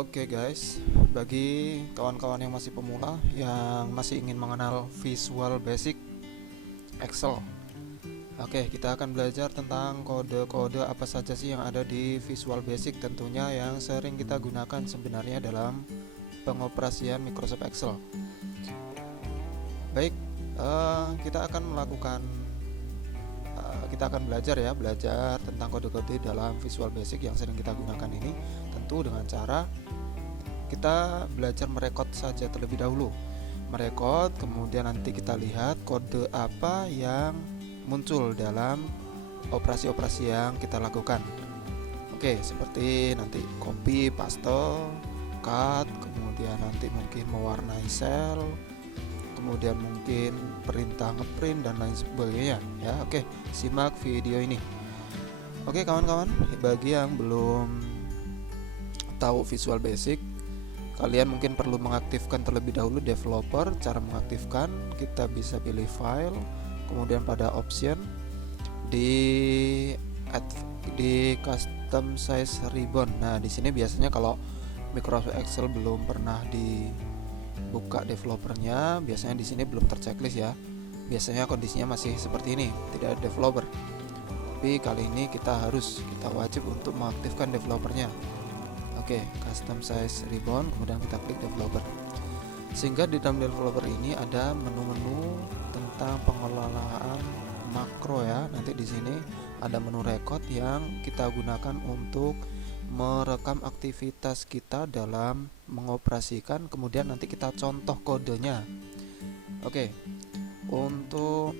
Oke guys, bagi kawan-kawan yang masih pemula yang masih ingin mengenal Visual Basic Excel. Oke, kita akan belajar tentang kode-kode apa saja sih yang ada di Visual Basic, tentunya yang sering kita gunakan sebenarnya dalam pengoperasian Microsoft Excel. Baik, kita akan belajar tentang kode-kode dalam Visual Basic yang sering kita gunakan ini, tentu dengan cara kita belajar merekod saja terlebih dahulu. Merekod, kemudian nanti kita lihat kode apa yang muncul dalam operasi-operasi yang kita lakukan. Oke, seperti nanti copy, paste, cut, kemudian nanti mungkin mewarnai sel, kemudian mungkin perintah ngeprint dan lain sebagainya ya. Oke, simak video ini. Oke kawan-kawan, bagi yang belum tahu Visual Basic, kalian mungkin perlu mengaktifkan terlebih dahulu developer. Cara mengaktifkan, kita bisa pilih file, kemudian pada option di custom size ribbon. Nah, di sini biasanya kalau Microsoft Excel belum pernah dibuka developernya, biasanya di sini belum terchecklist ya. Biasanya kondisinya masih seperti ini, tidak ada developer. Tapi kali ini kita wajib untuk mengaktifkan developernya. Oke, custom size ribbon, kemudian kita klik developer. Sehingga di dalam developer ini ada menu-menu tentang pengelolaan makro ya. Nanti di sini ada menu record yang kita gunakan untuk merekam aktivitas kita dalam mengoperasikan, kemudian nanti kita contoh kodenya. Oke, untuk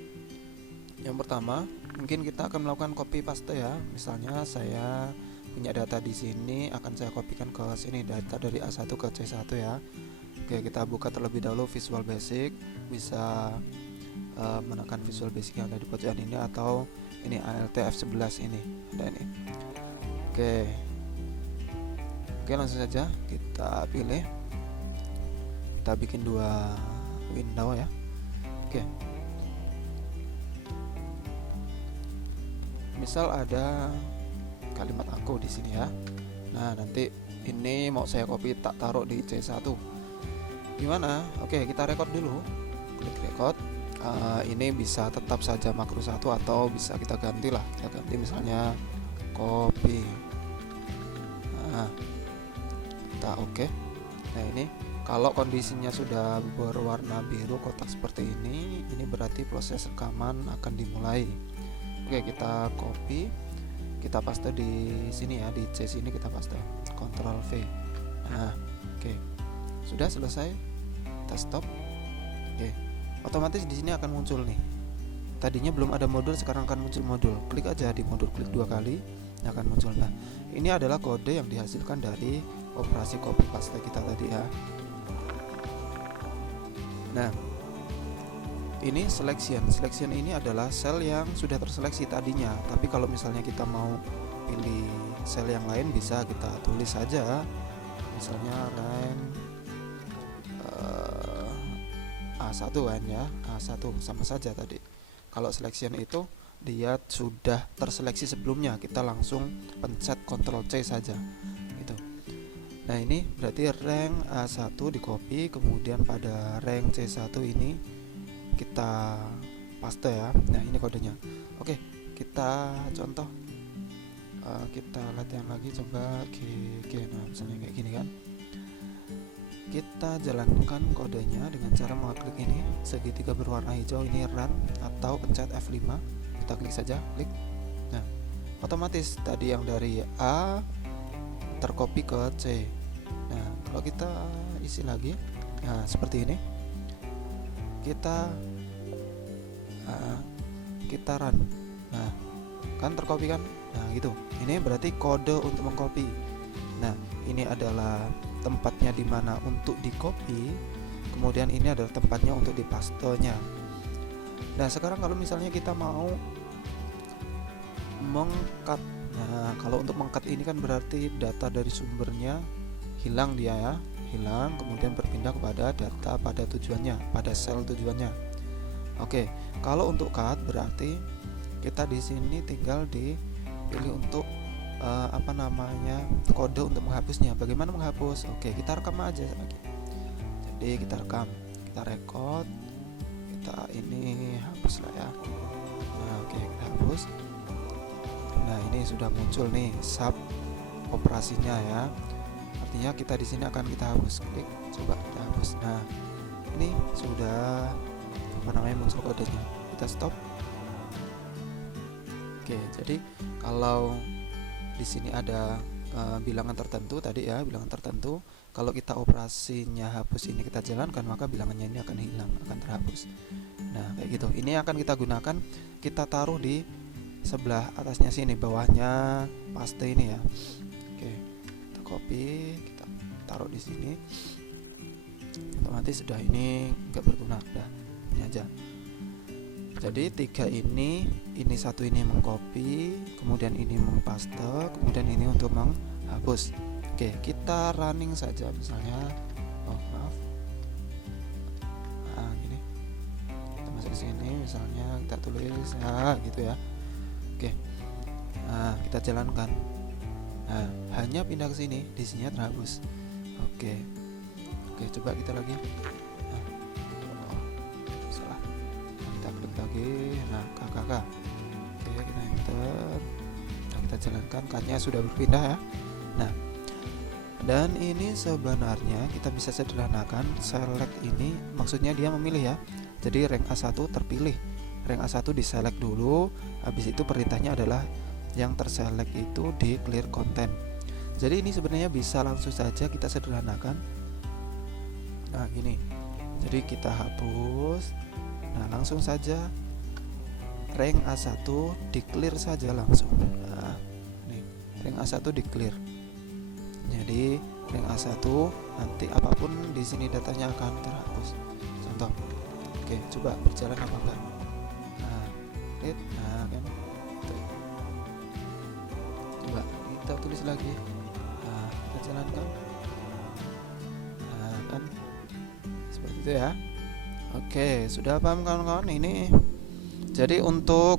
yang pertama mungkin kita akan melakukan copy paste ya. Misalnya saya punya data di sini, akan saya kopikan ke sini, data dari A1 ke C1 ya. Oke, kita buka terlebih dahulu Visual Basic, bisa menekan Visual Basic yang ada di pojokan ini, atau ini ALT F11 ini, ada ini. Oke, langsung saja kita pilih, kita bikin dua window ya. Oke, misal ada kalimat aku di sini ya. Nah, nanti ini mau saya copy, tak taruh di C1. Gimana? Oke, kita record dulu. Klik record. Ini bisa tetap saja makro 1 atau bisa kita ganti lah. Kita ganti misalnya copy. Nah, kita oke. Nah, ini kalau kondisinya sudah berwarna biru kotak seperti ini berarti proses rekaman akan dimulai. Oke, kita copy, kita paste di sini ya, di C sini kita paste, Ctrl V. Nah, oke, sudah selesai, kita stop. Oke, otomatis di sini akan muncul nih. Tadinya belum ada modul, sekarang akan muncul modul. Klik aja di modul, klik 2 kali, akan muncul. Nah, ini adalah kode yang dihasilkan dari operasi copy paste kita tadi ya. Nah, ini selection ini adalah sel yang sudah terseleksi tadinya. Tapi kalau misalnya kita mau pilih sel yang lain, bisa kita tulis saja, misalnya rank A1 kan ya, A1 sama saja tadi. Kalau selection itu dia sudah terseleksi sebelumnya, kita langsung pencet Ctrl C saja gitu. Nah, ini berarti rank A1 di copy, kemudian pada rank C1 ini kita paste ya. Nah, ini kodenya. Oke, kita contoh, kita latihan lagi, coba nah misalnya kayak gini kan. Kita jalankan kodenya dengan cara mengklik ini segitiga berwarna hijau, ini run, atau pencet F5, kita klik saja, klik. Nah, otomatis tadi yang dari A tercopy ke C. Nah, kalau kita isi lagi, nah seperti ini, kita run. Nah, kan tercopy kan. Nah, gitu. Ini berarti kode untuk mengcopy. Nah, ini adalah tempatnya di mana untuk di copy, kemudian ini adalah tempatnya untuk dipastenya. Nah, sekarang kalau misalnya kita mau mengcut, nah kalau untuk mengcut ini kan berarti data dari sumbernya hilang dia ya, hilang, kemudian berpindah kepada data pada tujuannya, pada sel tujuannya. Oke, kalau untuk cut berarti kita di sini tinggal dipilih untuk apa namanya, kode untuk menghapusnya. Bagaimana menghapus? Oke, kita rekam aja lagi. Jadi kita rekam, kita record, kita ini hapus lah ya. Nah, oke, kita hapus. Nah, ini sudah muncul nih sub operasinya ya. Artinya kita di sini akan kita hapus. Klik, coba kita hapus. Nah, ini sudah apa namanya, muncul kodenya. Kita stop. Oke, jadi kalau di sini ada bilangan tertentu tadi ya, bilangan tertentu. Kalau kita operasinya hapus ini kita jalankan, maka bilangannya ini akan hilang, akan terhapus. Nah, kayak gitu. Ini akan kita gunakan, kita taruh di sebelah atasnya sini, bawahnya paste ini ya. Oke, kita copy, kita taruh di sini. Otomatis sudah ini nggak berguna, udah ini aja. Jadi tiga ini satu ini mengcopy, kemudian ini mempaste, kemudian ini untuk menghapus. Oke, kita running saja misalnya. Oh, maaf. Nah, gini. Kita masuk ke sini misalnya, kita tulis ya gitu ya. Oke. Nah, kita jalankan. Nah, hanya pindah ke sini, di sini terhapus. Oke. Oke, coba kita lagi. Lagi, nah KKK. Oke, kita enter. Nah, kita jalankan, card-nya sudah berpindah ya. Nah, dan ini sebenarnya kita bisa sederhanakan. Select ini maksudnya dia memilih ya. Jadi rank A1 terpilih, rank A1 di select dulu. Habis itu perintahnya adalah yang terselect itu di clear content. Jadi ini sebenarnya bisa langsung saja kita sederhanakan. Nah, gini. Jadi kita hapus. Nah, langsung saja rank A1 di clear saja langsung. Nah, nih, rank A1 di clear. Jadi rank A1 nanti apapun di sini datanya akan terhapus. Contoh. Oke, coba berjalan apa enggak? Nah, lihat. Nah, kan. Tuh. Coba kita tulis lagi. Nah, kita jalankan. Nah, kan. Seperti itu ya. Oke, sudah paham kawan-kawan ini. Jadi untuk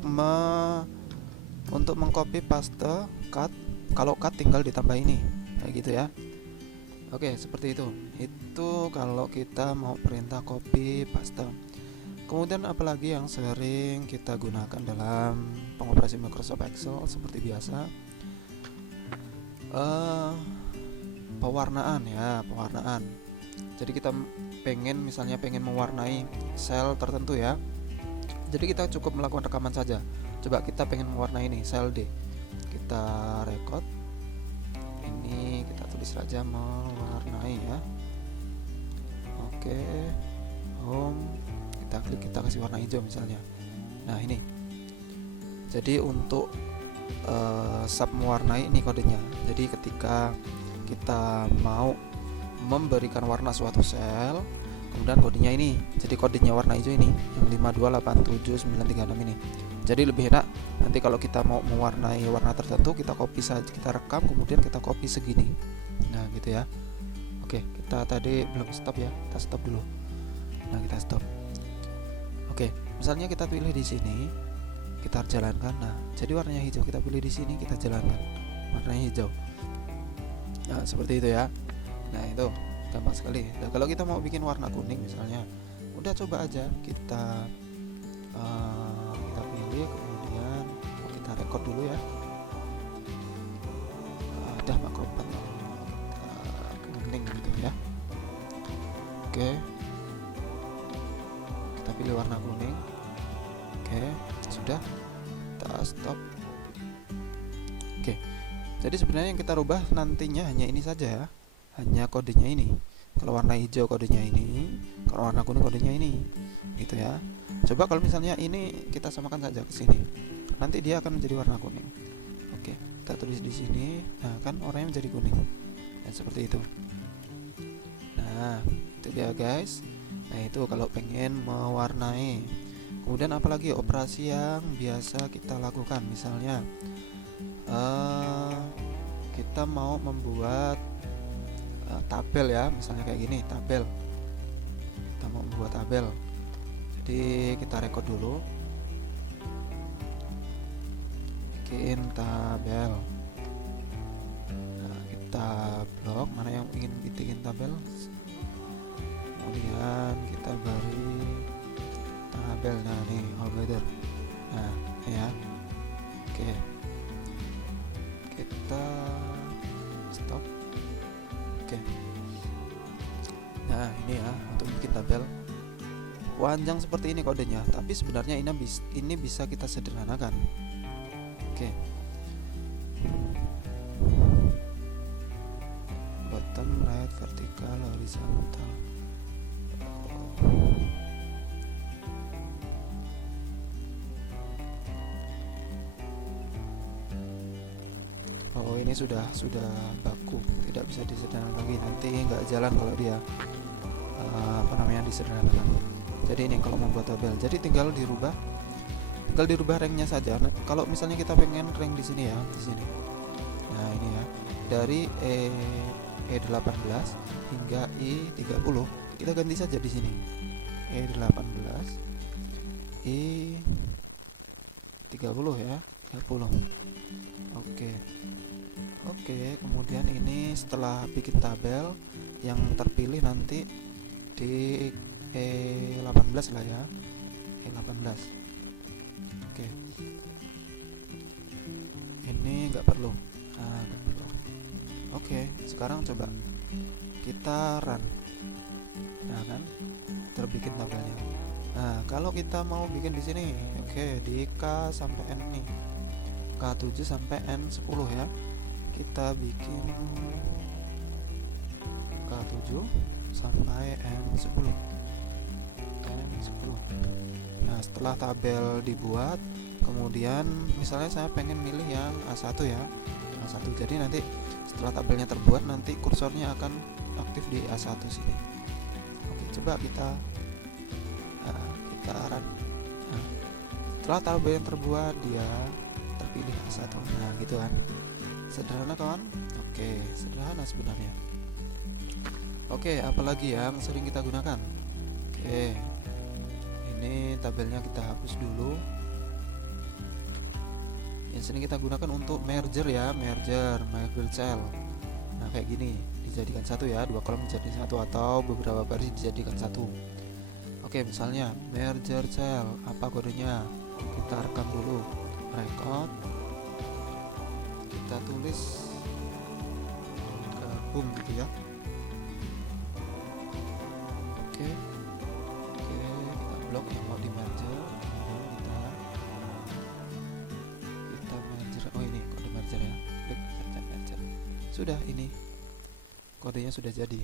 mengcopy paste cut, kalau cut tinggal ditambah ini, kayak gitu ya. Oke, seperti itu. Itu kalau kita mau perintah copy paste. Kemudian apalagi yang sering kita gunakan dalam pengoperasi Microsoft Excel seperti biasa, pewarnaan ya, pewarnaan. Jadi kita misalnya pengen mewarnai sel tertentu ya. Jadi kita cukup melakukan rekaman saja. Coba kita pengen mewarnai ini sel D. Kita record. Ini kita tulis saja mewarnai ya. Oke. Home. Kita klik, kita kasih warna hijau misalnya. Nah, ini. Jadi untuk sub mewarnai ini kodenya. Jadi ketika kita mau memberikan warna suatu sel, kemudian kodenya ini, jadi kodenya warna hijau ini yang 5287936 ini. Jadi lebih enak nanti kalau kita mau mewarnai warna tertentu, kita copy saja, kita rekam, kemudian kita copy segini. Nah, gitu ya. Oke, kita tadi belum stop ya, kita stop dulu. Nah, kita stop. Oke, misalnya kita pilih di sini, kita jalankan. Nah, jadi warnanya hijau, kita pilih di sini, kita jalankan, warnanya hijau. Nah, seperti itu ya. Nah, itu gampang sekali. Nah, kalau kita mau bikin warna kuning misalnya, udah coba aja kita pilih, kemudian kita record dulu ya. Ada makro kita kuning gitu ya. Oke, kita pilih warna kuning. Oke, sudah, kita stop. Oke, jadi sebenarnya yang kita rubah nantinya hanya ini saja ya, hanya kodenya ini. Kalau warna hijau kodenya ini, kalau warna kuning kodenya ini, gitu ya. Coba kalau misalnya ini kita samakan saja ke sini, nanti dia akan menjadi warna kuning. Oke, kita tulis di sini. Nah, kan warnanya menjadi kuning. Dan seperti itu. Nah, itu dia guys. Nah, itu kalau pengen mewarnai. Kemudian apalagi operasi yang biasa kita lakukan, misalnya kita mau membuat tabel ya, misalnya kayak gini, tabel. Kita mau membuat tabel. Jadi kita record dulu. Bikin tabel. kita blok mana yang ingin bikin tabel, kemudian kita beri tabel. Nah nih all weather, nah ya. Oke, kita stop. Oke, nah ini ya untuk bikin tabel panjang seperti ini kodenya, tapi sebenarnya ini bisa kita sederhanakan. Oke, bottom right, vertical, horizontal. Oh ini sudah baku, tidak bisa disederhanakan lagi, nanti nggak jalan kalau dia disederhanakan. Jadi ini kalau membuat tabel, jadi tinggal dirubah ranknya saja. Nah, kalau misalnya kita pengen rank di sini ya, di sini. Nah ini ya, dari E18 hingga E30 kita ganti saja di sini. E18, E30 ya, 30. Oke, kemudian ini setelah bikin tabel yang terpilih nanti di E18 lah ya, E18. Oke, ini nggak perlu. Oke, sekarang coba kita run. Nah kan, terbikin tabelnya. Nah kalau kita mau bikin di sini, oke, di K sampai N nih, K7 sampai N10 ya. Kita bikin K7 sampai N10. Nah setelah tabel dibuat, kemudian misalnya saya pengen milih yang A1 ya, A1. Jadi nanti setelah tabelnya terbuat, nanti kursornya akan aktif di A1 sini. Oke, coba kita run. Nah, setelah tabel yang terbuat, dia terpilih A1. Nah gitu kan, sederhana kawan. Oke, sederhana sebenarnya. Oke, apalagi yang sering kita gunakan? Oke, ini tabelnya kita hapus dulu. Yang sering kita gunakan untuk merger ya, merger cell. Nah kayak gini, dijadikan satu ya, dua kolom menjadi satu, atau beberapa baris dijadikan satu. Oke, misalnya merger cell, apa kodenya? Kita rekam dulu, record, kita tulis gabung gitu ya. Oke, kita blok yang mau di merger. Kita merger, oh ini kode merger ya, klik merger. Sudah, ini kodenya sudah jadi.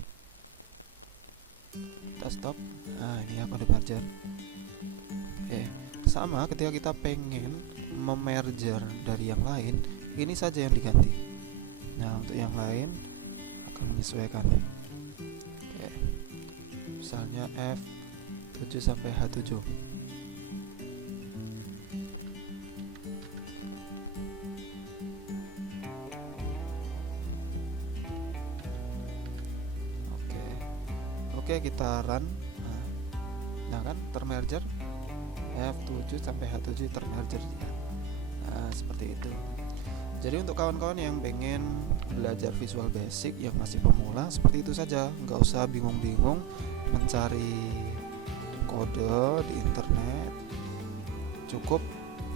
Kita stop. Nah ini ya kode merger. Sama ketika kita pengen memerger dari yang lain, ini saja yang diganti. Nah untuk yang lain akan menyesuaikan. Misalnya F7 sampai H7. Oke, kita run. Nah kan termerger, F7 sampai H7 termerger ya. Nah seperti itu. Jadi untuk kawan-kawan yang pengen belajar Visual Basic yang masih pemula, seperti itu saja, nggak usah bingung-bingung mencari kode di internet. Cukup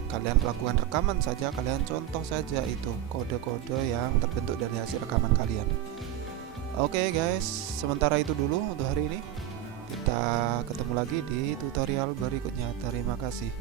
kalian lakukan rekaman saja, kalian contoh saja itu kode-kode yang terbentuk dari hasil rekaman kalian. Oke guys, sementara itu dulu untuk hari ini. Kita ketemu lagi di tutorial berikutnya. Terima kasih.